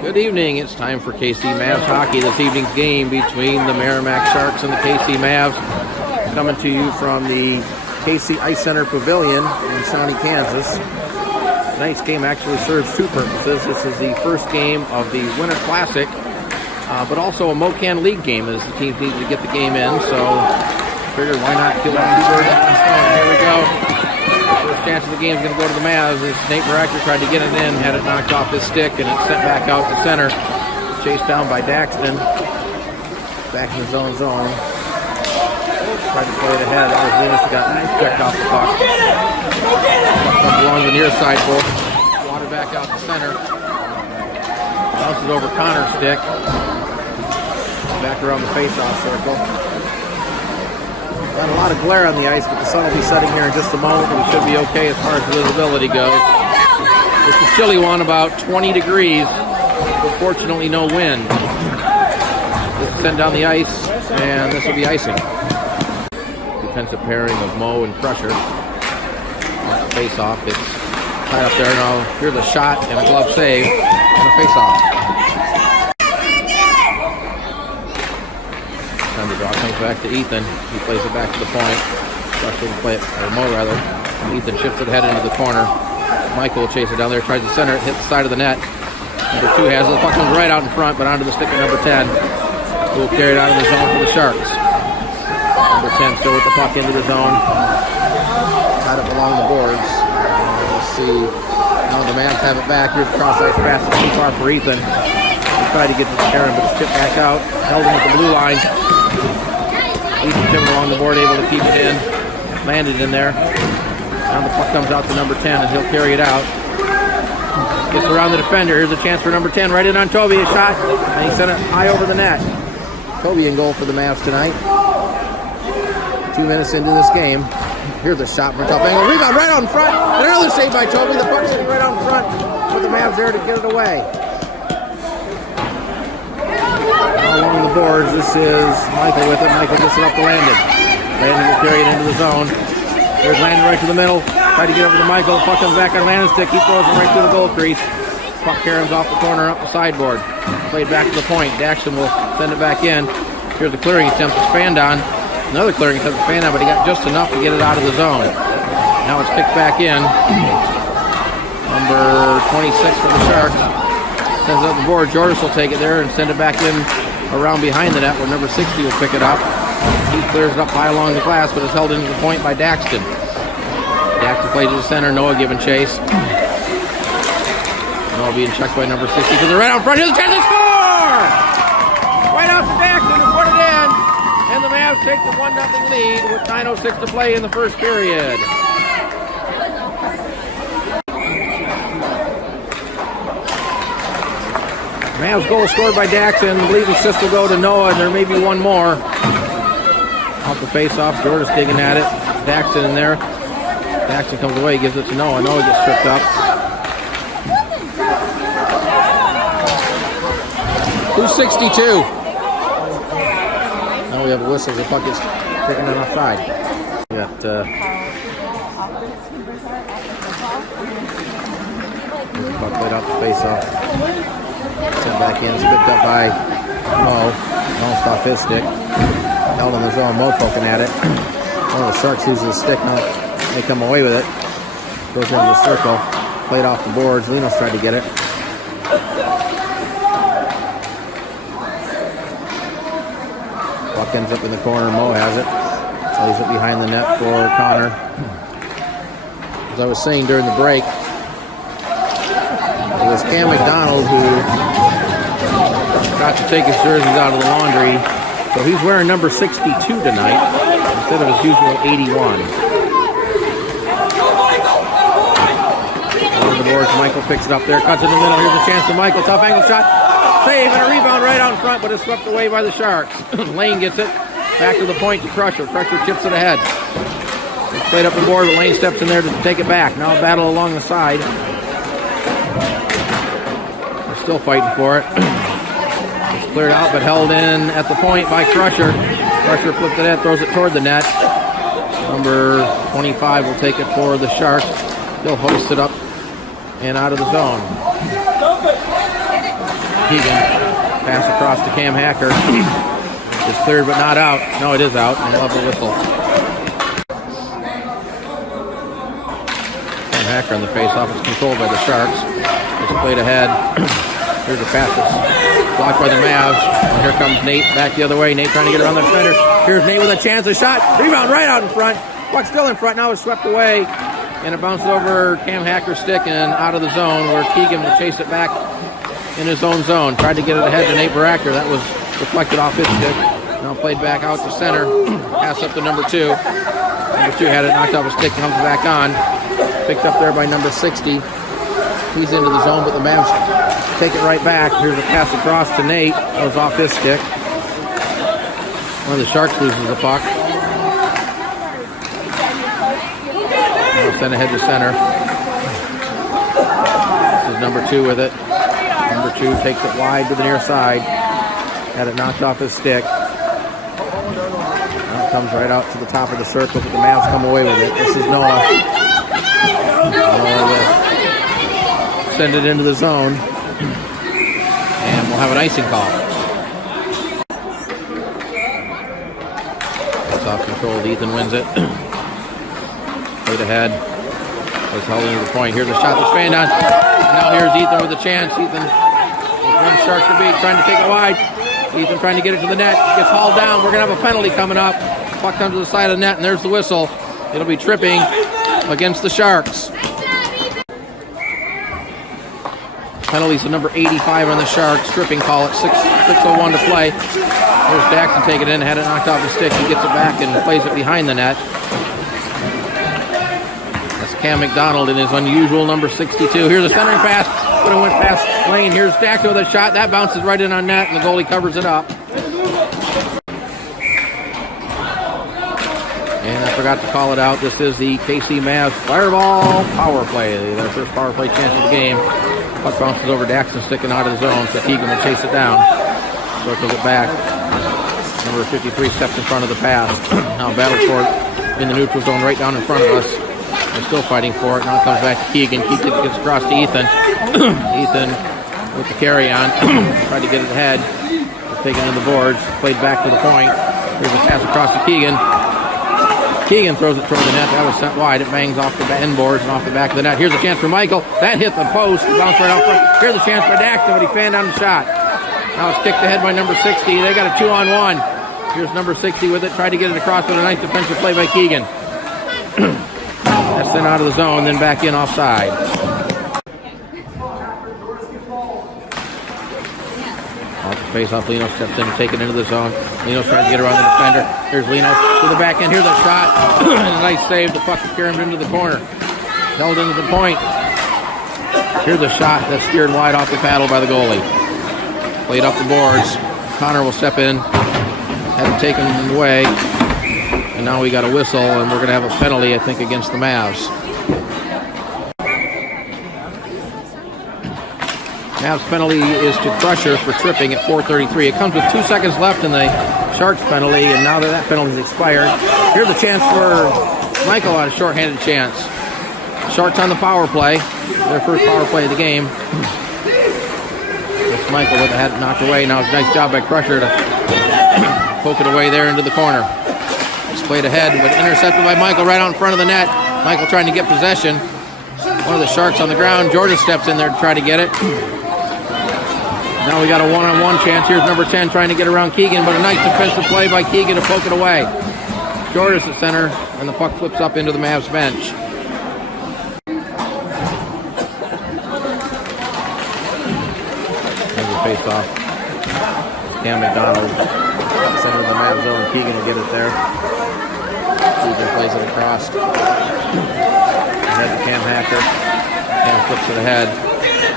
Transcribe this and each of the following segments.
Good evening. It's time for KC Mavs hockey. This evening's game between the Meramec Sharks and the KC Mavs. Coming to you from the KC Ice Center Pavilion in Shawnee, Kansas. Tonight's game actually serves two purposes. This is the first game of the Winter Classic, but also a MoCan League game as the teams need to get the game in. So figured why not kill two birds with one stone. Here we go. First chance of the game is going to go to the Mavs as Nate Meramec tried to get it in, had it knocked off his stick, and it's sent back out to center. Chased down by Daxton. Back in his own zone. Tried to play it ahead. That was Linus who got nice checked off the puck. Up along the near side board. Water back out to center. Bounces over Connor's stick. Back around the face-off circle. Got a lot of glare on the ice, but the sun will be setting here in just a moment, and we should be okay as far as visibility goes. It's a chilly one, about 20 degrees, but fortunately no wind. This will send down the ice, and this will be icing. Defensive pairing of Mo and Crusher. Face-off, it's tied up there now. Here's a shot and a glove save, and a face-off. The draw comes back to Ethan. He plays it back to the point. Crusher will play it, or Mo rather. Ethan shifts it head into the corner. Michael will chase it down there, tries to center it, hits the side of the net. Number 2 has it. The puck comes right out in front, but onto the stick of number 10. Who will carry it out of the zone for the Sharks. Number 10 still with the puck into the zone. Tied up along the boards. We'll see. Now the Mavs have it back. Here's the cross-ice pass. It's too far for Ethan. He tried to get to Aaron, but it's tipped back out. Held him at the blue line. Ethan Timmer along the board, able to keep it in. Landed in there. Now the puck comes out to number 10, and he'll carry it out. Gets around the defender. Here's a chance for number 10. Right in on Toby. A shot. And he sent it high over the net. Toby in goal for the Mavs tonight. 2 minutes into this game. Here's a shot from a top angle. Rebound right out in front. And another save by Toby. The puck's right out in front. But the Mavs there to get it away. Along the boards, this is Michael with it. Michael gets it up to Landon. Landon will carry it into the zone. There's Landon right to the middle. Try to get over to Michael. Puck comes back on Landon's stick. He throws it right through the goal crease. Puck caroms off the corner up the sideboard. Played back to the point. Daxton will send it back in. Here's the clearing attempt to Spandon. Another clearing attempt to Spandon, but he got just enough to get it out of the zone. Now it's kicked back in. Number 26 for the Sharks. Sends it up the board. Jordis will take it there and send it back in around behind the net where number 60 will pick it up. He clears it up high along the glass, but is held into the point by Daxton. Daxton plays to the center. Noah giving chase. Noah being checked by number 60 to the right out front. Here's a chance to score! Right out to Daxton to put it in. And the Mavs take the 1-0 lead with 9:06 to play in the first period. Mavs goal scored by Daxton. I believe the assist will go to Noah, and there may be one more. Off the face-off, Jordan digging at it. Daxton in there. Daxton comes away, gives it to Noah. Noah gets tripped up. 262. Now we have a whistle. The puck is taken on offside. We got the puck played off the face-off. Sent back in, picked up by Mo. Bounced off his stick. Held in the zone. Mo poking at it. One of the Sharks uses his stick. Now they come away with it. Goes into the circle. Played off the boards. Linos tried to get it. Puck ends up in the corner. Mo has it. Lays it behind the net for Connor. As I was saying during the break, it was Cam McDonald who got to take his jerseys out of the laundry. So he's wearing number 62 tonight instead of his usual 81. Over the boards, Michael picks it up there, cuts in the middle. Here's a chance for Michael. Tough angle shot. Save and a rebound right out in front, but it's swept away by the Sharks. Lane gets it. Back to the point to Crusher. Crusher chips it ahead. It's played up the board, but Lane steps in there to take it back. Now a battle along the side. They're still fighting for it. It's cleared out, but held in at the point by Crusher. Crusher flips it in, throws it toward the net. Number 25 will take it for the Sharks. He'll hoist it up and out of the zone. Keegan, pass across to Cam Hacker. It's cleared but not out. No, it is out, and we'll have the whistle. Cam Hacker on the face-off is controlled by the Sharks. It's played ahead. Here's the pass. Blocked by the Mavs. And here comes Nate back the other way. Nate trying to get around the defender. Here's Nate with a chance, a shot. Rebound right out in front. Puck still in front. Now it's swept away. And it bounced over Cam Hacker's stick and out of the zone where Keegan will chase it back in his own zone. Tried to get it ahead to Nate Baracker. That was deflected off his stick. Now played back out to center. Pass up to number 2. Number 2 had it knocked off his stick. Comes back on. Picked up there by number 60. He's into the zone, but the Mavs take it right back. Here's a pass across to Nate. That was off his stick. One of the Sharks loses the puck. Now send ahead to center. This is number 2 with it. Number 2 takes it wide to the near side. Had it knocked off his stick. Now it comes right out to the top of the circle, but the Mavs come away with it. This is Noah. Noah will send it into the zone. And we'll have an icing call. It's off control. Ethan wins it. Played ahead. Was held into the point. Here's a shot that's fanned on. And now here's Ethan with a chance. Ethan with one Shark to beat, trying to take it wide. Ethan trying to get it to the net. Gets hauled down. We're going to have a penalty coming up. Puck comes to the side of the net, and there's the whistle. It'll be tripping against the Sharks. Penalties to number 85 on the Sharks. Tripping call at 6:01 to play. There's Daxton taking it in. Had it knocked off his stick. He gets it back and plays it behind the net. That's Cam McDonald in his unusual number 62. Here's a centering pass. But it went past Lane. Here's Daxton with a shot. That bounces right in on net, and the goalie covers it up. And I forgot to call it out. This is the KC Mavs Fireball power play. Their first power play chance of the game. Puck bounces over Daxton, sticking out of the zone, so Keegan will chase it down. Circles it back. Number 53 steps in front of the pass. Now battle for it in the neutral zone right down in front of us. They're still fighting for it. Now it comes back to Keegan. Keegan gets across to Ethan. Ethan with the carry on. Tried to get it ahead. It's taken in the boards. Played back to the point. Here's a pass across to Keegan. Keegan throws it toward the net. That was sent wide. It bangs off the end boards and off the back of the net. Here's a chance for Michael. That hit the post. It bounced right out front. Here's a chance for Daxton, but he fanned on the shot. Now it's kicked ahead by number 60. They got a 2-on-1. Here's number 60 with it. Tried to get it across with a nice defensive play by Keegan. That's then out of the zone, then back in offside. Off the face-off, Lino steps in and take it into the zone. Lino's trying to get around the defender. Here's Lino to the back end. Here's a shot. And a nice save. The puck carried him into the corner. Held into the point. Here's a shot that's steered wide off the paddle by the goalie. Played up the boards. Connor will step in. Had it taken away. And now we got a whistle, and we're going to have a penalty, I think, against the Mavs. Mavs penalty is to Crusher for tripping at 4:33. It comes with 2 seconds left in the Sharks penalty, and now that penalty is expired, here's a chance for Michael on a shorthanded chance. Sharks on the power play, their first power play of the game. It's Michael with the head knocked away. Now it's a nice job by Crusher to poke it away there into the corner. It's played ahead, but intercepted by Michael right out in front of the net. Michael trying to get possession. One of the Sharks on the ground. Jordan steps in there to try to get it. Now we got a one-on-one chance. Here's number 10 trying to get around Keegan, but a nice defensive play by Keegan to poke it away. Jordan at center, and the puck flips up into the Mavs bench. There's a face-off. Cam McDonald, center of the Mavs zone. Keegan will get it there. Keegan plays it across. Ahead to Cam Hacker. Cam flips it ahead.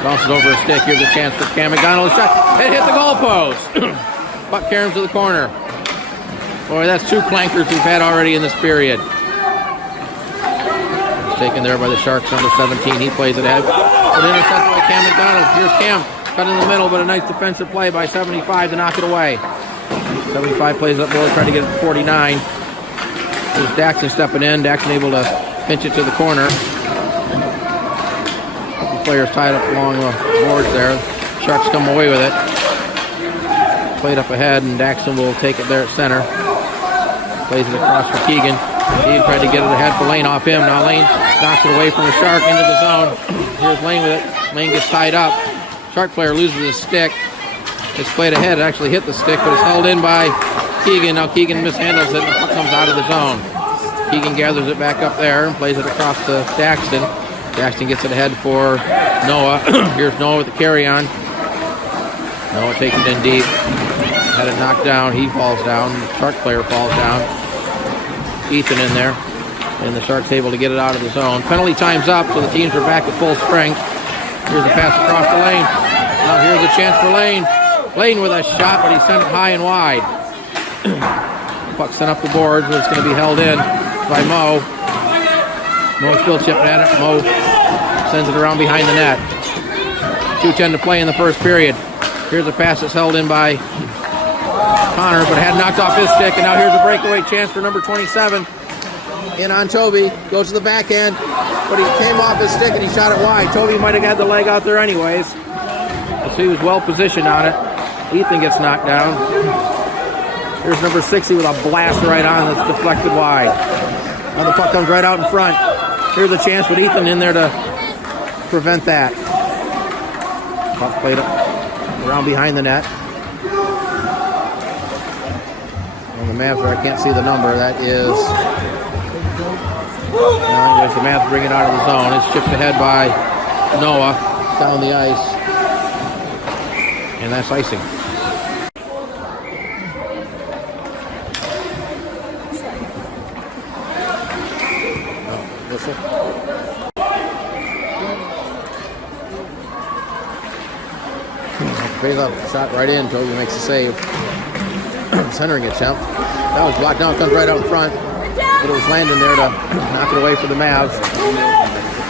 Bounces over a stick. Here's a chance for Cam McDonald. Shot. It hit the goalpost. Puck carries to the corner. Boy, that's 2 clankers we've had already in this period. It's taken there by the Sharks, number 17. He plays it ahead. But intercepted by Cam McDonald. Here's Cam. Cut in the middle, but a nice defensive play by 75 to knock it away. 75 plays up board, trying to get it to 49. There's Daxton stepping in. Daxton able to pinch it to the corner. Shark players tied up along the boards there. Sharks come away with it. Played up ahead, and Daxton will take it there at center. Plays it across for Keegan. Keegan tried to get it ahead for Lane off him. Now Lane knocks it away from the Shark into the zone. Here's Lane with it. Lane gets tied up. Shark player loses his stick. It's played ahead. It actually hit the stick, but it's held in by Keegan. Now Keegan mishandles it, and the puck comes out of the zone. Keegan gathers it back up there and plays it across to Daxton. Daxton gets it ahead for Noah. Here's Noah with the carry-on. Noah takes it in deep. Had it knocked down. He falls down. The Shark player falls down. Ethan in there. And the Sharks able to get it out of the zone. Penalty time's up, so the teams are back at full strength. Here's a pass across the lane. Now here's a chance for Lane. Lane with a shot, but he sent it high and wide. Puck sent up the boards, but it's going to be held in by Mo. Mo still chipping at it. Mo sends it around behind the net. 2:10 to play in the first period. Here's a pass that's held in by Connor, but had knocked off his stick, and now here's a breakaway chance for number 27. In on Toby, goes to the backhand, but he came off his stick and he shot it wide. Toby might have had the leg out there anyways. So he was well positioned on it. Ethan gets knocked down. Here's number 60 with a blast right on that's deflected wide. Now the puck comes right out in front. Here's a chance with Ethan in there to prevent that. Puck played up around behind the net. And the Mavs, I can't see the number, that is... Anyways, the Mavs bring it out of the zone. It's chipped ahead by Noah down the ice. And that's icing. Whistle. Pays off, shot right in. Toby makes a save. Centering attempt. That was blocked down, comes right out in front. But it was Landon there to knock it away for the Mavs.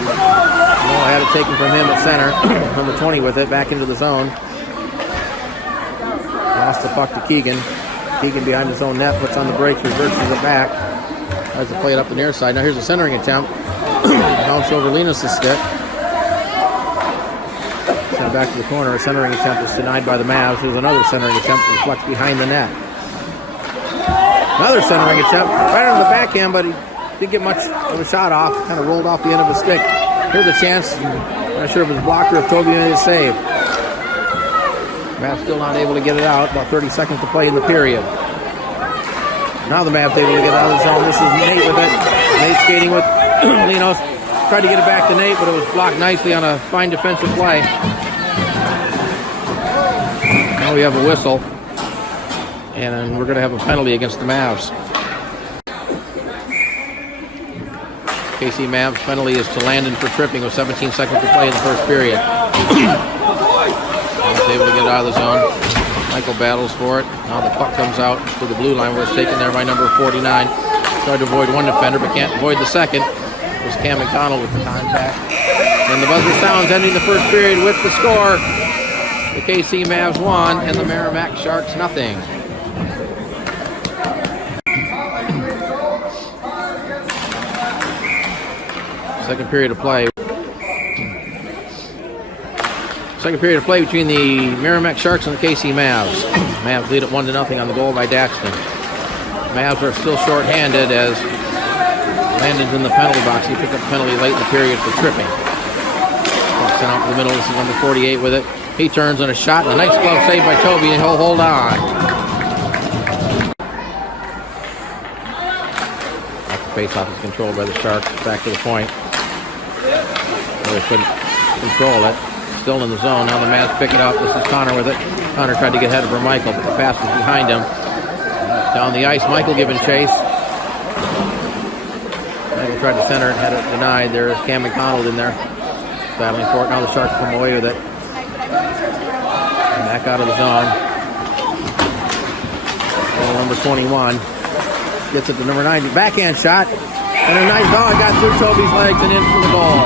Noah had it taken from him at center. Number 20 with it, back into the zone. Lost the puck to Keegan. Keegan behind his own net, puts on the brakes, reverses it back. Tries to play it up the near side. Now here's a centering attempt. Bounce over Linus' stick. Sent back to the corner. A centering attempt is denied by the Mavs. There's another centering attempt that reflects behind the net. Another centering attempt, right on the backhand, but he didn't get much of a shot off. Kind of rolled off the end of his stick. Here's a chance. I'm not sure if it was blocked or if Toby made a save. Mavs still not able to get it out. About 30 seconds to play in the period. Now the Mavs able to get out of the zone. This is Nate with it. Nate skating with Linos. Tried to get it back to Nate, but it was blocked nicely on a fine defensive play. Now we have a whistle. And we're going to have a penalty against the Mavs. KC Mavs penalty is to Landon for tripping with 17 seconds to play in the first period. He's able to get out of the zone. Michael battles for it. Now the puck comes out to the blue line where it's taken there by number 49. Tried to avoid one defender, but can't avoid the second. It was Cam McDonald with the contact. And the buzzer sounds, ending the first period with the score. The KC Mavs 1 and the Meramec Sharks nothing. Second period of play. Second period of play between the Meramec Sharks and the KC Mavs. Mavs lead at 1-0 on the goal by Daxton. Mavs are still short-handed as Landon's in the penalty box. He picked up a penalty late in the period for tripping. Sent out to the middle. This is number 48 with it. He turns on a shot. A nice glove save by Toby, and he'll hold on. After face-off is controlled by the Sharks. Back to the point. They couldn't control it. Still in the zone. Now the Mavs pick it up. This is Connor with it. Connor tried to get ahead of Michael, but the pass was behind him. Down the ice, Michael giving chase. Michael tried to center it, had it denied. There's Cam McDonald in there, battling for it. Now the Sharks come away with it. And back out of the zone. Well, number 21 gets it to number 90. Backhand shot. And a nice ball. It got through Toby's legs and in for the goal.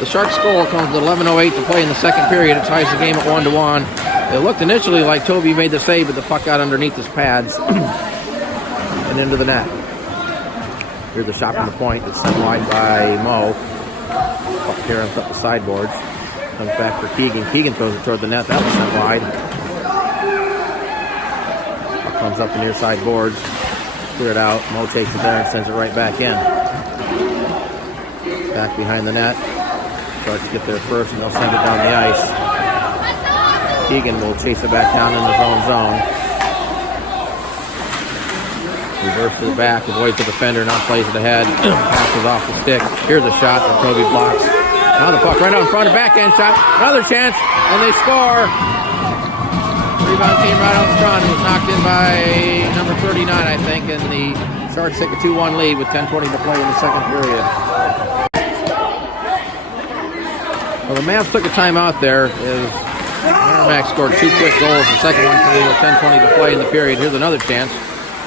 The Sharks' goal comes with 11:08 to play in the second period. It ties the game at 1-1. It looked initially like Toby made the save, but the puck got underneath his pads and into the net. Here's the shot from the point. It's sent wide by Mo. Puck tears up the sideboards. Comes back for Keegan. Keegan throws it toward the net. That was sent wide. Puck comes up the near side boards. Clear it out. Mo takes it there and sends it right back in. Back behind the net. Tries to get there first, and they'll send it down the ice. Keegan will chase it back down in his own zone. Reverse to the back, avoids the defender, now plays it ahead. Passes off the stick. Here's a shot that Toby blocks. Now the puck right out in front, a backhand shot. Another chance, and they score. Rebound came right out in front. It was knocked in by number 39, I think, and the Sharks take a 2-1 lead with 10:20 to play in the second period. Well, the Mavs took a timeout there as Meramec scored 2 quick goals. The second one coming with 10:20 to play in the period. Here's another chance.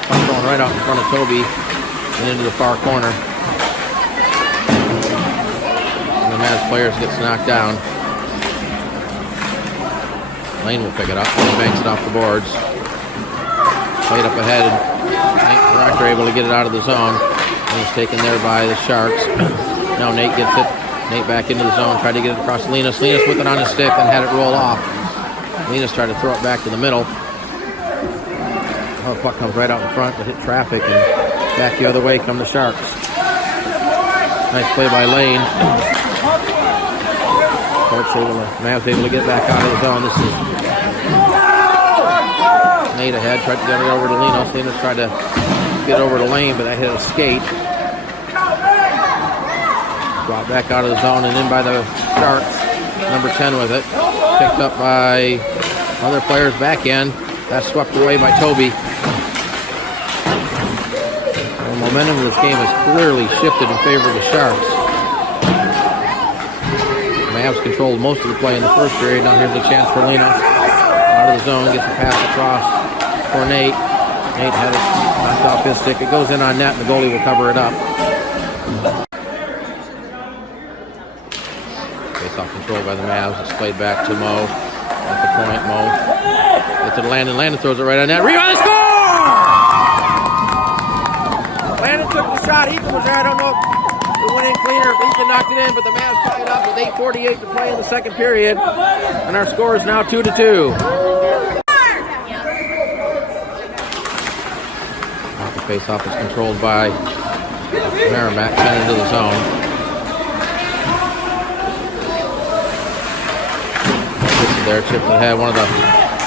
Puck going right out in front of Toby and into the far corner. And the Mavs players gets knocked down. Lane will pick it up. He banks it off the boards. Played up ahead. Nate and Rock are able to get it out of the zone. And he's taken there by the Sharks. Now Nate gets it. Nate back into the zone. Tried to get it across to Linus. Linus with it on his stick and had it roll off. Linus tried to throw it back to the middle. Oh, the puck comes right out in front to hit traffic, and back the other way come the Sharks. Nice play by Lane. Mavs able to get back out of the zone. This is Nate ahead, tried to get it over to Linus. Linus tried to get over to Lane, but that hit a skate. Brought back out of the zone and in by the Sharks. Number 10 with it. Picked up by other players back in. That's swept away by Toby. The momentum of this game has clearly shifted in favor of the Sharks. The Mavs controlled most of the play in the first period. Now here's a chance for Linus. Out of the zone, gets a pass across for Nate. Nate had it knocked off his stick. It goes in on net, and the goalie will cover it up. Face-off control by the Mavs. It's played back to Mo. At the point, Mo gets to Landon. Landon throws it right on net. Rebound, they score! Landon took the shot. Ethan was there. I don't know if it went in cleaner, if Ethan knocked it in, but the Mavs tied it up with 8:48 to play in the second period. And our score is now 2-2. The face-off is controlled by Meramec, sent into the zone. There, chipped in the head. One of the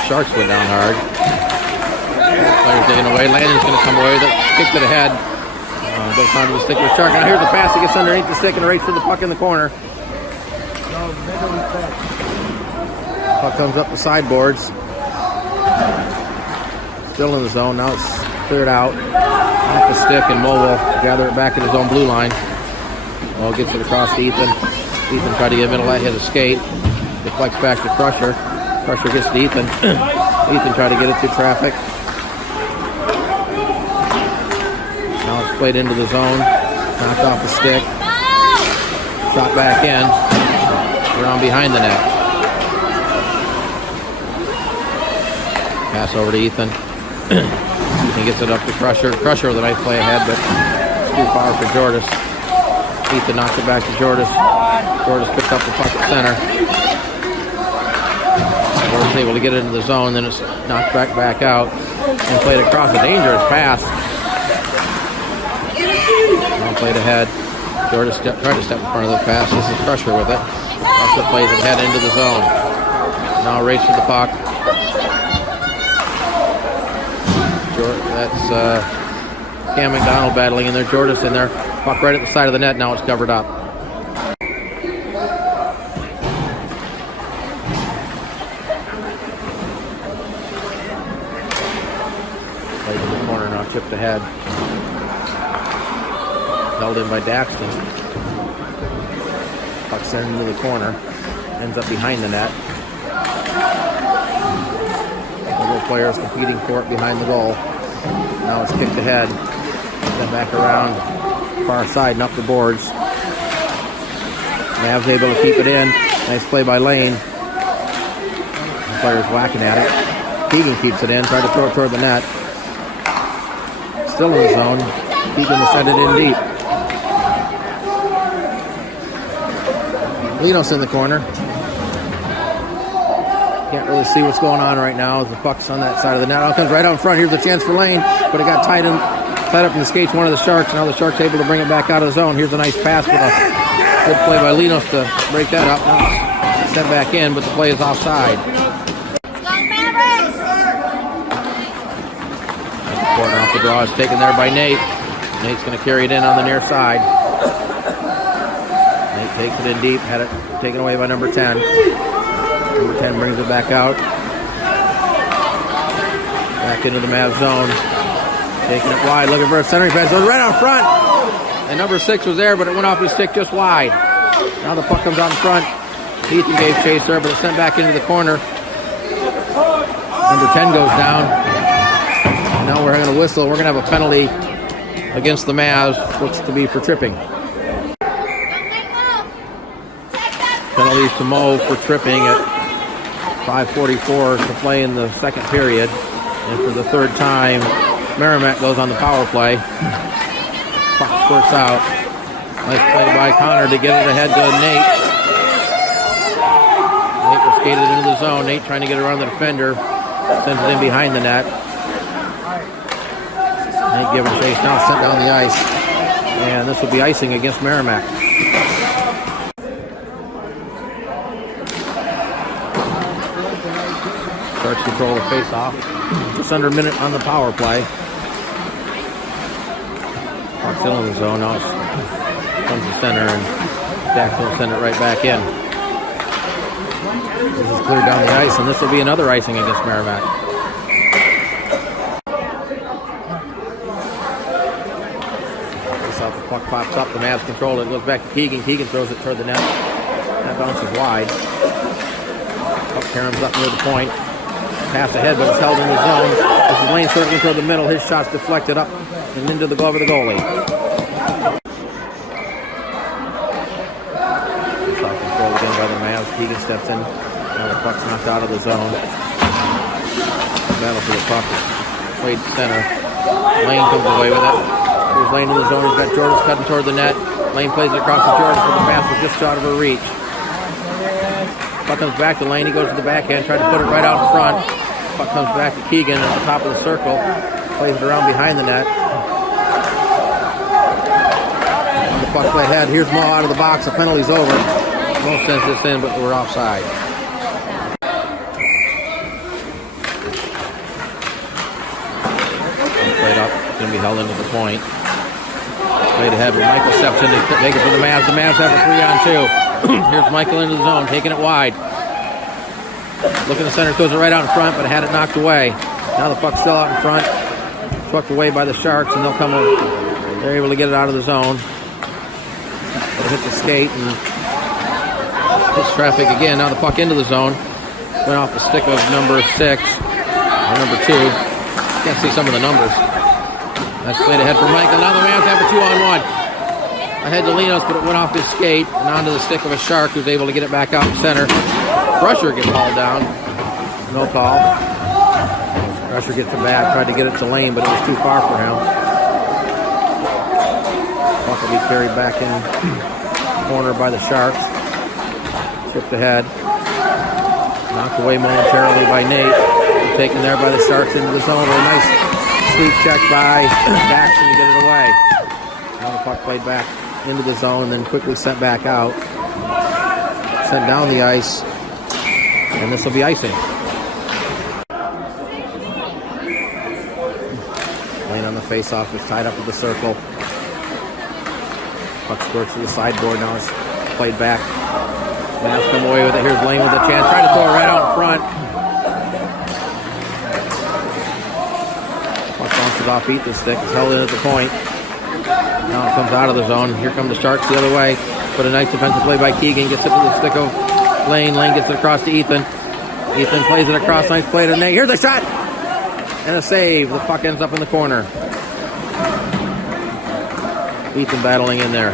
Sharks went down hard. Players taken away. Landon's going to come away. Kicked it ahead. Goes onto the stick of the Shark. Now here's the pass. He gets underneath the stick and races to the puck in the corner. Puck comes up the sideboards. Still in the zone. Now it's cleared out. Off the stick, and Mo will gather it back at his own blue line. Mo gets it across to Ethan. Ethan tried to get middle. That hit a skate. Deflects back to Crusher. Crusher gets to Ethan. Ethan tried to get it through traffic. Now it's played into the zone. Knocked off the stick. Shot back in. Around behind the net. Pass over to Ethan. Ethan gets it up to Crusher. Crusher with a nice play ahead, but too far for Jordis. Ethan knocks it back to Jordis. Jordis picks up the puck at center. Jordis able to get it into the zone, then it's knocked back out and played across. A dangerous pass. Now played ahead. Jordis tried to step in front of the pass. This is Crusher with it. Crusher plays it head into the zone. Now race for the puck. That's Cam McDonald battling in there. Jordis in there. Puck right at the side of the net. Now it's covered up. Played in the corner now. Chipped ahead. Held in by Daxton. Puck sent into the corner. Ends up behind the net. Several players competing for it behind the goal. Now it's kicked ahead. Then back around far side and up the boards. Mavs able to keep it in. Nice play by Lane. The players whacking at it. Keegan keeps it in. Tried to throw it toward the net. Still in the zone. Keegan will send it in deep. Linos in the corner. Can't really see what's going on right now as the puck's on that side of the net. It comes right out in front. Here's a chance for Lane, but it got tied up in the skates one of the Sharks. Now the Sharks able to bring it back out of the zone. Here's a nice pass with a good play by Linos to break that up. Now sent back in, but the play is offside. Important off the draw is taken there by Nate. Nate's going to carry it in on the near side. Nate takes it in deep, had it taken away by number 10. Number 10 brings it back out. Back into the Mavs zone. Taking it wide, looking for a centering pass. Goes right out front. And number 6 was there, but it went off his stick just wide. Now the puck comes out in front. Ethan gave chase there, but it's sent back into the corner. Number 10 goes down. And now we're going to whistle. We're going to have a penalty against the Mavs. Looks to be for tripping. Penalties to Mo for tripping at 5:44 to play in the second period. And for the third time, Meramec goes on the power play. Puck squirts out. Nice play by Connor to get it ahead to Nate. Nate was skated into the zone. Nate trying to get around the defender. Sends it in behind the net. Nate giving chase now, sent down the ice. And this will be icing against Meramec. Starts control the face-off. Just under a minute on the power play. Puck's still in the zone. Now comes the center, and Jackson will send it right back in. This is cleared down the ice, and this will be another icing against Meramec. The puck pops up. The Mavs control it. Goes back to Keegan. Keegan throws it toward the net. That bounces wide. Puck caroms up near the point. Pass ahead, but it's held in the zone. This is Lane circling toward the middle. His shot's deflected up and into the glove of the goalie. Shot controlled again by the Mavs. Keegan steps in. Now the puck's knocked out of the zone. Battle for the puck. Played center. Lane comes away with it. Here's Lane in the zone. He's got Jordan cutting toward the net. Lane plays it across to Jordan, but the pass was just out of her reach. Puck comes back to Lane. He goes to the backhand, tried to put it right out in front. Puck comes back to Keegan at the top of the circle. Plays it around behind the net. On the puck play ahead. Here's Mo out of the box. The penalty's over. Mo sends this in, but we're offside. Played up. It's going to be held into the point. Played ahead, but Michael steps in to take it for the Mavs. The Mavs have a 3-on-2. Here's Michael into the zone, taking it wide. Looking at the center, throws it right out in front, but had it knocked away. Now the puck's still out in front. Trucked away by the Sharks, and they're able to get it out of the zone. It'll hit the skate and hits traffic again. Now the puck into the zone. Went off the stick of number 6, or number 2. Can't see some of the numbers. That's played ahead for Michael. Now the Mavs have a 2-on-1. Ahead to Linos, but it went off his skate and onto the stick of a Shark, who's able to get it back out in center. Crusher gets hauled down. No call. Crusher gets it back, tried to get it to Lane, but it was too far for him. Puck will be carried back in the corner by the Sharks. Tipped ahead. Knocked away momentarily by Nate. Taken there by the Sharks into the zone. A nice sweep check by Jackson to get it away. Now the puck played back into the zone, then quickly sent back out. Sent down the ice, and this will be icing. Lane on the face-off is tied up with the circle. Puck squirts to the sideboard. Now it's played back. Mavs come away with it. Here's Lane with a chance. Trying to throw it right out in front. Puck bounces off Ethan's stick. It's held in at the point. Now it comes out of the zone. Here come the Sharks the other way. But a nice defensive play by Keegan. Gets it to the stick of Lane. Lane gets it across to Ethan. Ethan plays it across. Nice play to Nate. Here's a shot! And a save. The puck ends up in the corner. Ethan battling in there.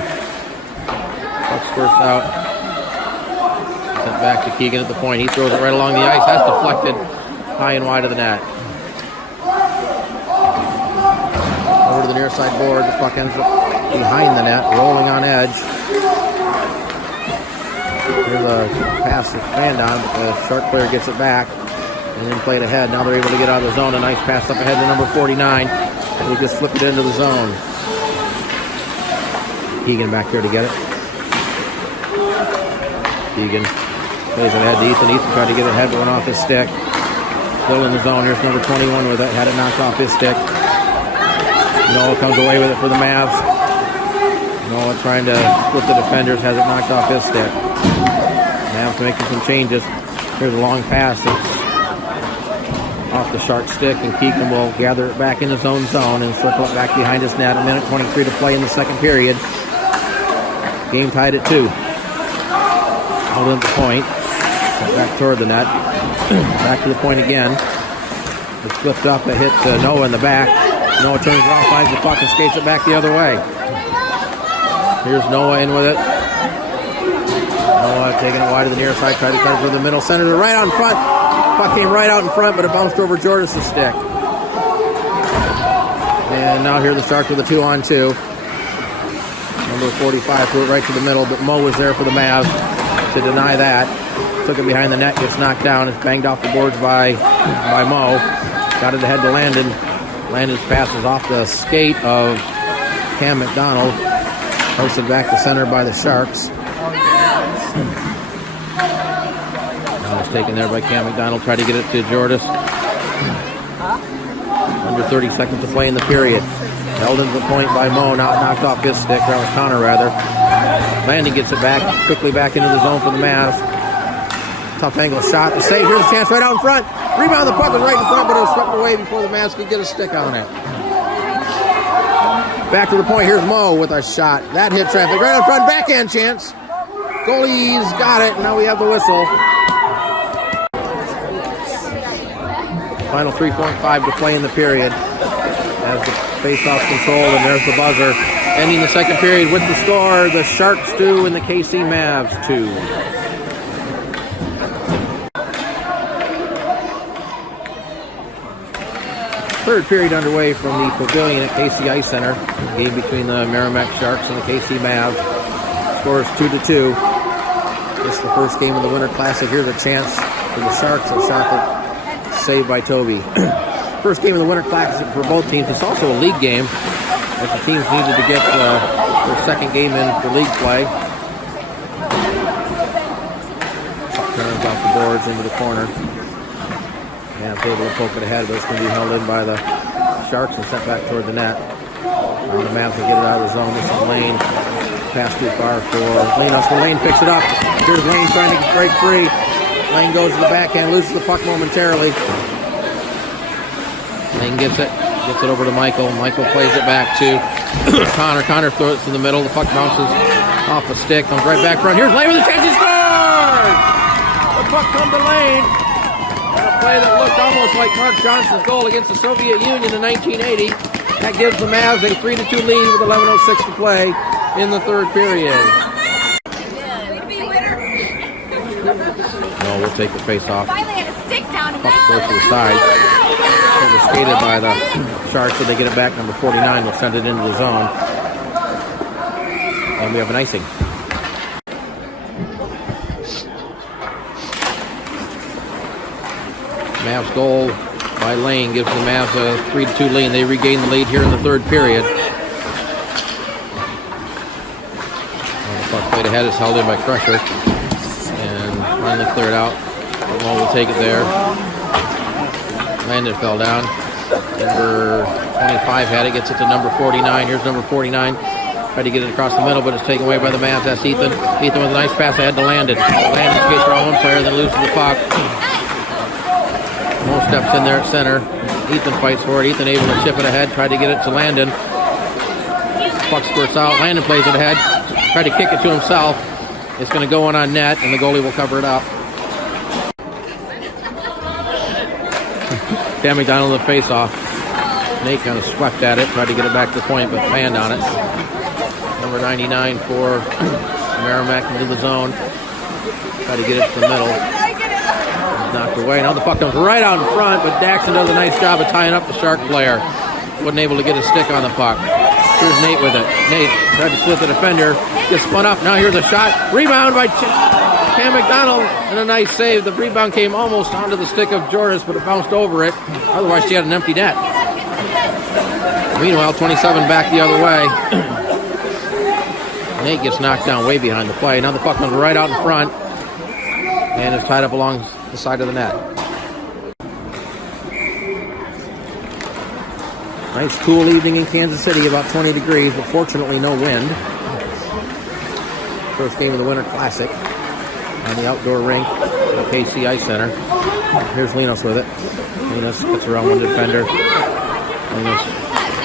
Puck squirts out. Sent back to Keegan at the point. He throws it right along the ice. That's deflected high and wide of the net. Over to the near side board. The puck ends up behind the net, rolling on edge. Here's a pass that's planned on, but the Shark player gets it back and then played ahead. Now they're able to get out of the zone. A nice pass up ahead to number 49. They just flip it into the zone. Keegan back here to get it. Keegan plays it ahead to Ethan. Ethan tried to get it ahead, but went off his stick. Still in the zone. Here's number 21 with it. Had it knocked off his stick. Noah comes away with it for the Mavs. Noah trying to split the defenders. Has it knocked off his stick. Mavs making some changes. Here's a long pass. It's off the Shark stick, and Keegan will gather it back in his own zone and circle it back behind his net. 1:23 to play in the second period. Game tied at 2. Hold in the point. Back toward the net. Back to the point again. It's flipped up. It hit Noah in the back. Noah turns around, finds the puck, and skates it back the other way. Here's Noah in with it. Noah taking it wide to the near side. Tried to cut it through the middle. Centered it right out in front. Puck came right out in front, but it bounced over Jordis' stick. And now here the Sharks with a 2-on-2. Number 45 threw it right to the middle, but Mo was there for the Mavs to deny that. Took it behind the net, gets knocked down. It's banged off the boards by Mo. Got it ahead to Landon. Landon's pass was off the skate of Cam McDonald. Posted back to center by the Sharks. Now it's taken there by Cam McDonald. Tried to get it to Jordis. Under 30 seconds to play in the period. Held into the point by Mo. Now knocked off his stick. That was Connor, rather. Landon gets it back. Quickly back into the zone for the Mavs. Tough angle shot to save. Here's a chance right out in front. Rebound, the puck was right in front, but it was swept away before the Mavs could get a stick on it. Back to the point. Here's Mo with a shot. That hit traffic right out front. Backhand chance. Goalie's got it. Now we have the whistle. Final 3.5 to play in the period. As the face-off controlled, and there's the buzzer. Ending the second period with the score, the Sharks 2 and the KC Mavs 2. Third period underway from the Pavilion at KC Ice Center. Game between the Meramec Sharks and the KC Mavs. Score is 2-2. This is the first game of the Winter Classic. Here's a chance for the Sharks. A shot that saved by Toby. First game of the Winter Classic for both teams. It's also a league game, as the teams needed to get their second game in for league play. Turns off the boards into the corner. And it's able to poke it ahead, but it's going to be held in by the Sharks and sent back toward the net. Now the Mavs will get it out of the zone. This is Lane. Pass too far for Lane. So Lane picks it up. Here's Lane trying to break free. Lane goes to the backhand, loses the puck momentarily. Lane gets it over to Michael. Michael plays it back to Connor. Connor throws it to the middle. The puck bounces off the stick, comes right back front. Here's Lane with a chance. He scores! The puck comes to Lane. A play that looked almost like Mark Johnson's goal against the Soviet Union in 1980. That gives the Mavs a 3-2 lead with 11:06 to play in the third period. No, we'll take the face off. Puck goes to the side. It was skated by the Sharks, so they get it back. Number 49 will send it into the zone. And we have an icing. Mavs goal by Lane gives the Mavs a 3-2 lead. They regain the lead here in the third period. The puck played ahead is held in by Crusher. And finally cleared out. Mo will take it there. Landon fell down. Number 25 had it, gets it to number 49. Here's number 49. Tried to get it across the middle, but it's taken away by the Mavs. That's Ethan. Ethan with a nice pass ahead to Landon. Landon skates around one player, then loses the puck. Mo steps in there at center. Ethan fights for it. Ethan able to chip it ahead. Tried to get it to Landon. Puck squirts out. Landon plays it ahead. Tried to kick it to himself. It's going to go on net, and the goalie will cover it up. Cam McDonald the face-off. Nate kind of swept at it. Tried to get it back to the point, but fanned on it. Number 99 for Meramec into the zone. Tried to get it to the middle. Knocked away. Now the puck comes right out in front, but Daxon does a nice job of tying up the Shark player. Wasn't able to get a stick on the puck. Here's Nate with it. Nate tried to split the defender. Gets spun up. Now here's a shot. Rebound by Cam McDonald and a nice save. The rebound came almost onto the stick of Jordis, but it bounced over it. Otherwise, she had an empty net. Meanwhile, 27 back the other way. Nate gets knocked down way behind the play. Now the puck comes right out in front and is tied up along the side of the net. Nice cool evening in Kansas City, about 20 degrees, but fortunately no wind. First game of the Winter Classic on the outdoor rink at the KC Ice Center. Here's Linos with it. Linos gets around one defender. Linos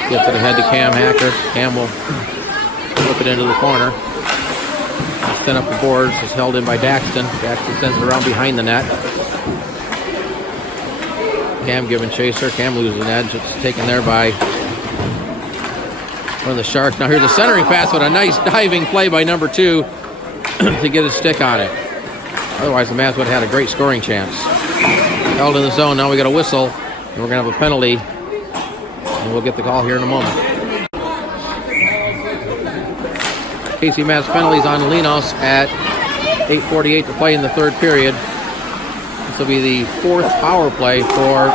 gets it ahead to Cam Hacker. Cam will flip it into the corner. Sent up the boards, is held in by Daxton. Daxton sends it around behind the net. Cam giving chaser. Cam loses an edge. It's taken there by one of the Sharks. Now here's a centering pass, but a nice diving play by number 2 to get a stick on it. Otherwise, the Mavs would have had a great scoring chance. Held in the zone. Now we got a whistle, and we're going to have a penalty. And we'll get the call here in a moment. KC Mavs penalties on Linos at 8:48 to play in the third period. This will be the 4th power play for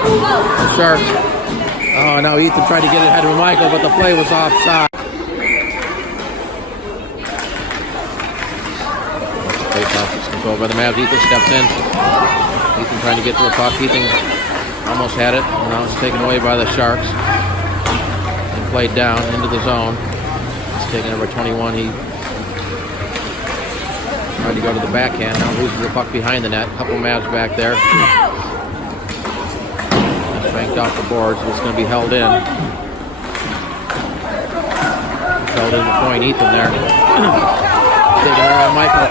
the Sharks. Oh, now Ethan tried to get it ahead of Michael, but the play was offside. Face-off controlled by the Mavs. Ethan steps in. Ethan trying to get to the puck. Ethan almost had it. Now it's taken away by the Sharks. And played down into the zone. It's taken over 21. He tried to go to the backhand. Now loses the puck behind the net. A couple Mavs back there. Banked off the boards. It's going to be held in. Held in the point. Ethan there. Taking over Michael.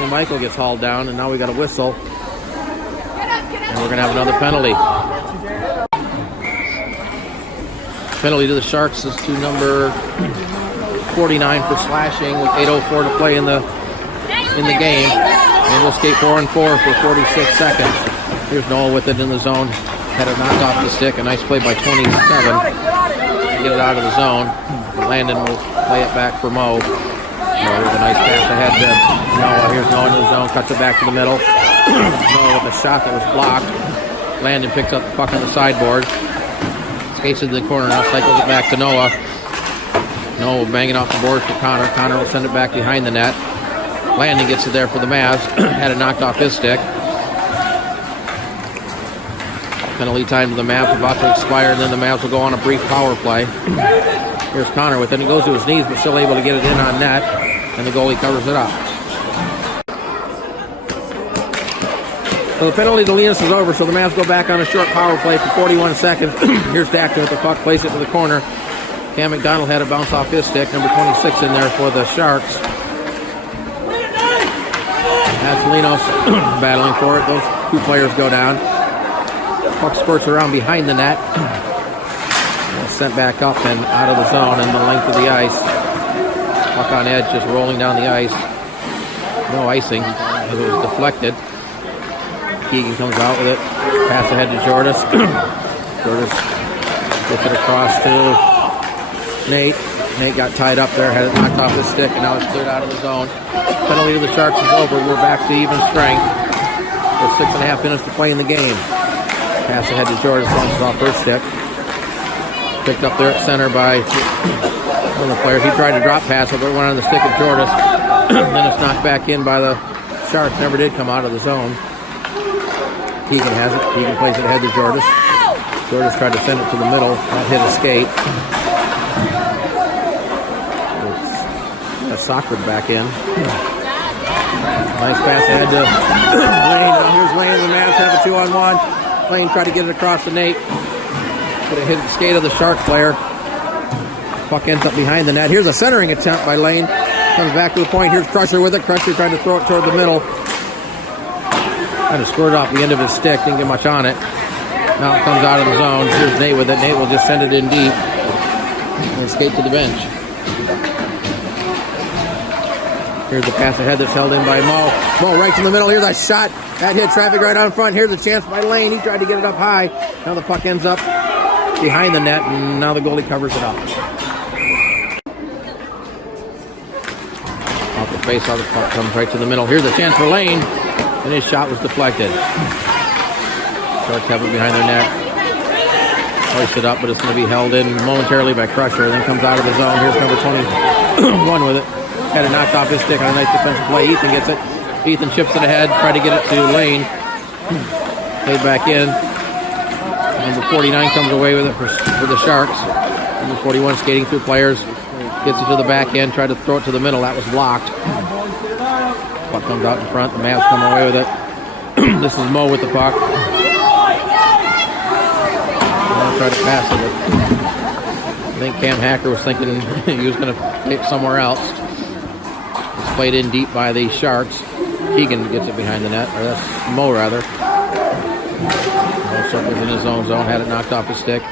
And Michael gets hauled down, and now we got a whistle. And we're going to have another penalty. Penalty to the Sharks is to number 49 for slashing with 8:04 to play in the game. And we'll skate 4-on-4 for 46 seconds. Here's Noel with it in the zone. Had it knocked off the stick. A nice play by 27 to get it out of the zone. Landon will play it back for Mo. Here's a nice pass ahead to Noah. Here's Noah in the zone. Cuts it back to the middle. Noah with a shot that was blocked. Landon picks up the puck on the sideboard. Skates into the corner. Now cycles it back to Noah. Noah banging off the boards for Connor. Connor will send it back behind the net. Landon gets it there for the Mavs. Had it knocked off his stick. Penalty time to the Mavs about to expire, and then the Mavs will go on a brief power play. Here's Connor with it. He goes to his knees, but still able to get it in on net, and the goalie covers it up. So the penalty to Linus is over, so the Mavs go back on a short power play for 41 seconds. Here's Daxton with the puck, plays it to the corner. Cam McDonald had a bounce off his stick. Number 26 in there for the Sharks. That's Linos battling for it. Those 2 players go down. Puck spurts around behind the net. Sent back up and out of the zone and the length of the ice. Puck on edge, just rolling down the ice. No icing as it was deflected. Keegan comes out with it. Pass ahead to Jordis. Jordis gets it across to Nate. Nate got tied up there, had it knocked off his stick, and now it's cleared out of the zone. Penalty to the Sharks is over. We're back to even strength. There's 6.5 minutes to play in the game. Pass ahead to Jordis, launches off her stick. Picked up there at center by one of the players. He tried to drop pass, but it went on the stick of Jordis. Then it's knocked back in by the Sharks. Never did come out of the zone. Keegan has it. Keegan plays it ahead to Jordis. Jordis tried to send it to the middle. That hit a skate. It's Sockford back in. Nice pass ahead to Lane. Now here's Lane and the Mavs have a 2-on-1. Lane tried to get it across the Nate. But it hit the skate of the Shark player. Puck ends up behind the net. Here's a centering attempt by Lane. Comes back to the point. Here's Crusher with it. Crusher trying to throw it toward the middle. Kind of squirted off the end of his stick. Didn't get much on it. Now it comes out of the zone. Here's Nate with it. Nate will just send it in deep and skate to the bench. Here's the pass ahead that's held in by Mo. Mo right in the middle. Here's a shot. That hit traffic right on front. Here's a chance by Lane. He tried to get it up high. Now the puck ends up behind the net, and now the goalie covers it up. Off the face-off. The puck comes right to the middle. Here's a chance for Lane, and his shot was deflected. Sharks have it behind their net. Hoist it up, but it's going to be held in momentarily by Crusher. Then comes out of the zone. Here's number 21 with it. Had it knocked off his stick on a nice defensive play. Ethan gets it. Ethan chips it ahead. Try to get it to Lane. Played back in. Number 49 comes away with it for the Sharks. Number 41 skating through players. Gets it to the back end. Tried to throw it to the middle. That was blocked. Puck comes out in front. The Mavs come away with it. This is Mo with the puck. Try to pass it. I think Cam Hacker was thinking he was going to play it somewhere else. It's played in deep by the Sharks. Keegan gets it behind the net, or that's Mo rather. Mo circles in his own zone, had it knocked off his stick.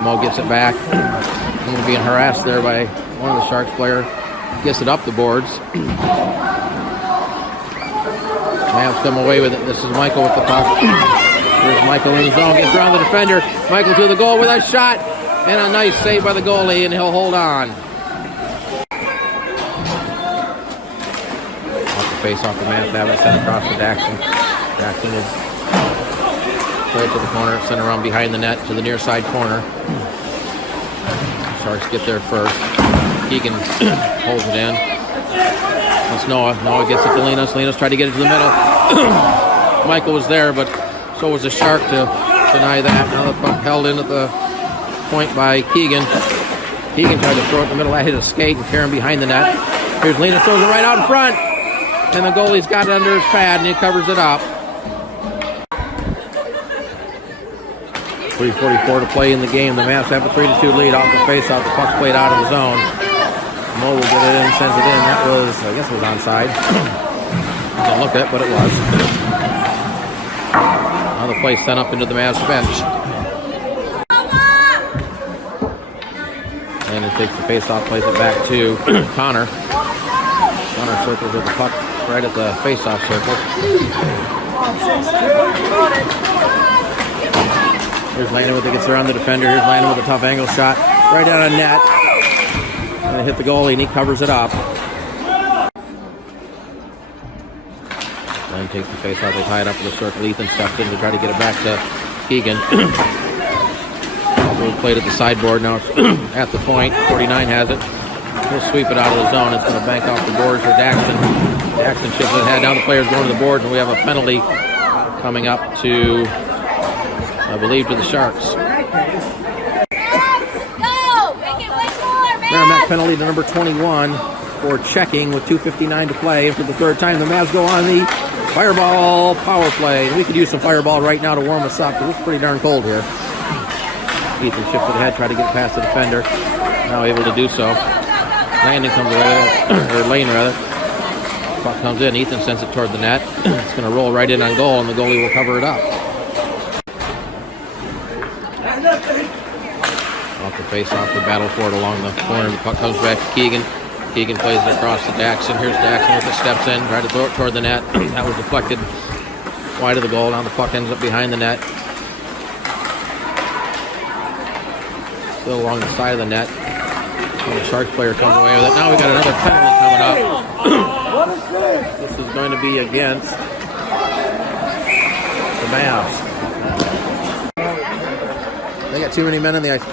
Mo gets it back. He's being harassed there by one of the Sharks player. Gets it up the boards. Mavs come away with it. This is Michael with the puck. Here's Michael in his zone, gets around the defender. Michael to the goal with a shot, and a nice save by the goalie, and he'll hold on. Off the face off the Mavs, have it sent across to Daxton. Daxton is right to the corner, sent around behind the net to the near side corner. Sharks get there first. Keegan holds it in. That's Noah. Noah gets it to Linus. Linus tried to get it to the middle. Michael was there, but so was the Shark to deny that. Now the puck held in at the point by Keegan. Keegan tried to throw it in the middle. That hit a skate and carry him behind the net. Here's Linus, throws it right out in front. And the goalie's got it under his pad and he covers it up. 3:44 to play in the game. The Mavs have a 3-2 lead off the faceoff. The puck's played out of the zone. Mo will get it in, sends it in. That was, I guess it was onside. Don't look at it, but it was. Now the play sent up into the Mavs bench. And it takes the faceoff, plays it back to Connor. Connor circles with the puck right at the faceoff circle. Here's Landon with it, gets around the defender. Here's Landon with a tough angle shot. Right down on net. And it hit the goalie and he covers it up. Landon takes the face off. They tie it up in the circle. Ethan steps in to try to get it back to Keegan. So he played at the sideboard. Now it's at the point. 49 has it. He'll sweep it out of the zone. It's going to bank off the boards for Daxton. Daxton chips it ahead. Now the player's going to the boards, and we have a penalty coming up to, I believe, to the Sharks. Meramec penalty to number 21 for checking with 2:59 to play. And for the third time, the Mavs go on the Fireball power play. And we could use some Fireball right now to warm us up, because it's pretty darn cold here. Ethan shifts it ahead, try to get past the defender. Now able to do so. Landon comes away, or Lane rather. Puck comes in. Ethan sends it toward the net. It's going to roll right in on goal, and the goalie will cover it up. Off the face, off the battle for it along the corner. The puck comes back to Keegan. Keegan plays it across to Daxton. Here's Daxton with the steps in. Try to throw it toward the net. That was deflected wide of the goal. Now the puck ends up behind the net. Still along the side of the net. And the Sharks player comes away with it. Now we got another penalty coming up. What is this? This is going to be against the Mavs. They got too many men in the ice.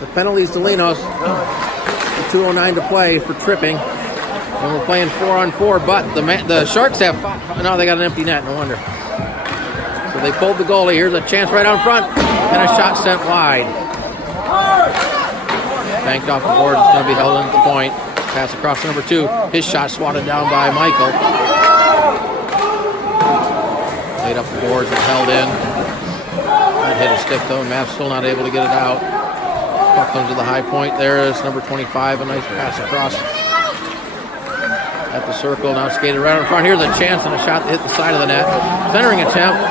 The penalties to Linos. 2:09 to play for tripping. And we're playing 4-on-4, but the Sharks have no, they got an empty net, no wonder. So they pulled the goalie. Here's a chance right out front. And a shot sent wide. Banked off the board. It's going to be held in at the point. Pass across to number 2. His shot swatted down by Michael. Laid up the boards and held in. That hit a stick though, and Mavs still not able to get it out. Puck comes to the high point. There is number 25. A nice pass across at the circle. Now skated right in front. Here's a chance and a shot that hit the side of the net. Centering attempt.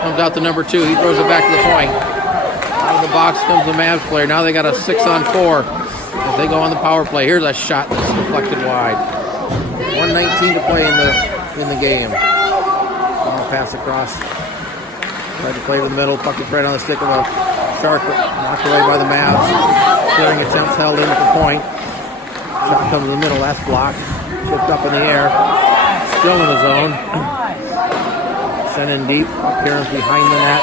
Comes out to number 2. He throws it back to the point. Out of the box comes the Mavs player. Now they got a 6-on-4 as they go on the power play. Here's a shot that's deflected wide. 1:19 to play in the game. Pass across. Tried to play with the middle. Puck is right on the stick of a Shark. Knocked away by the Mavs. Clearing attempts held in at the point. Shot comes in the middle. That's blocked. Chipped up in the air. Still in the zone. Sent in deep. Karen's behind the net.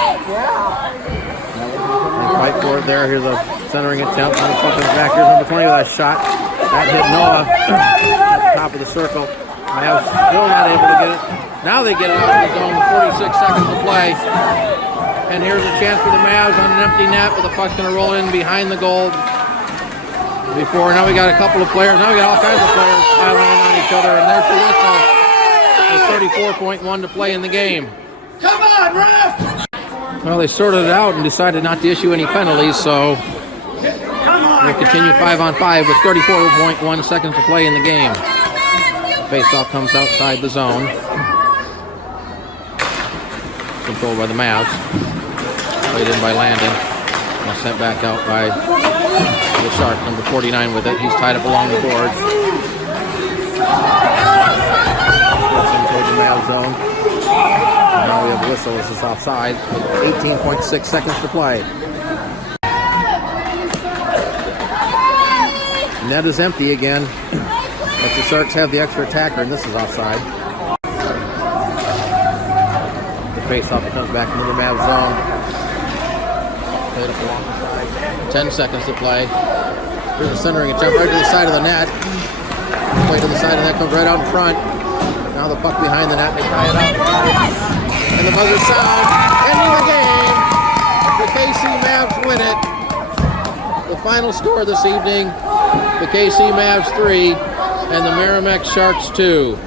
They fight for it there. Here's a centering attempt. Motherfucker's back. Here's number 20 with that shot. That hit Noah at the top of the circle. Mavs still not able to get it. Now they get it out of the zone with 46 seconds to play. And here's a chance for the Mavs on an empty net, but the puck's going to roll in behind the goal. Before, now we got a couple of players. Now we got all kinds of players piling in on each other, and there's the whistle. With 34.1 to play in the game. Come on, ref! Well, they sorted it out and decided not to issue any penalties, so we'll continue 5-on-5 with 34.1 seconds to play in the game. Faceoff comes outside the zone. Controlled by the Mavs. Played in by Landon. Now sent back out by the Shark, number 49 with it. He's tied up along the boards. Towards the Mavs zone. And now we have a whistle. This is offside with 18.6 seconds to play. Net is empty again. But the Sharks have the extra attacker, and this is offside. The face-off comes back into the Mavs zone. Played up along the side. 10 seconds to play. Here's a centering attempt right to the side of the net. Play to the side of the net, comes right out in front. Now the puck behind the net, they tie it up. And the buzzer sound, ending the game. The KC Mavs win it. The final score this evening, the KC Mavs 3 and the Meramec Sharks 2.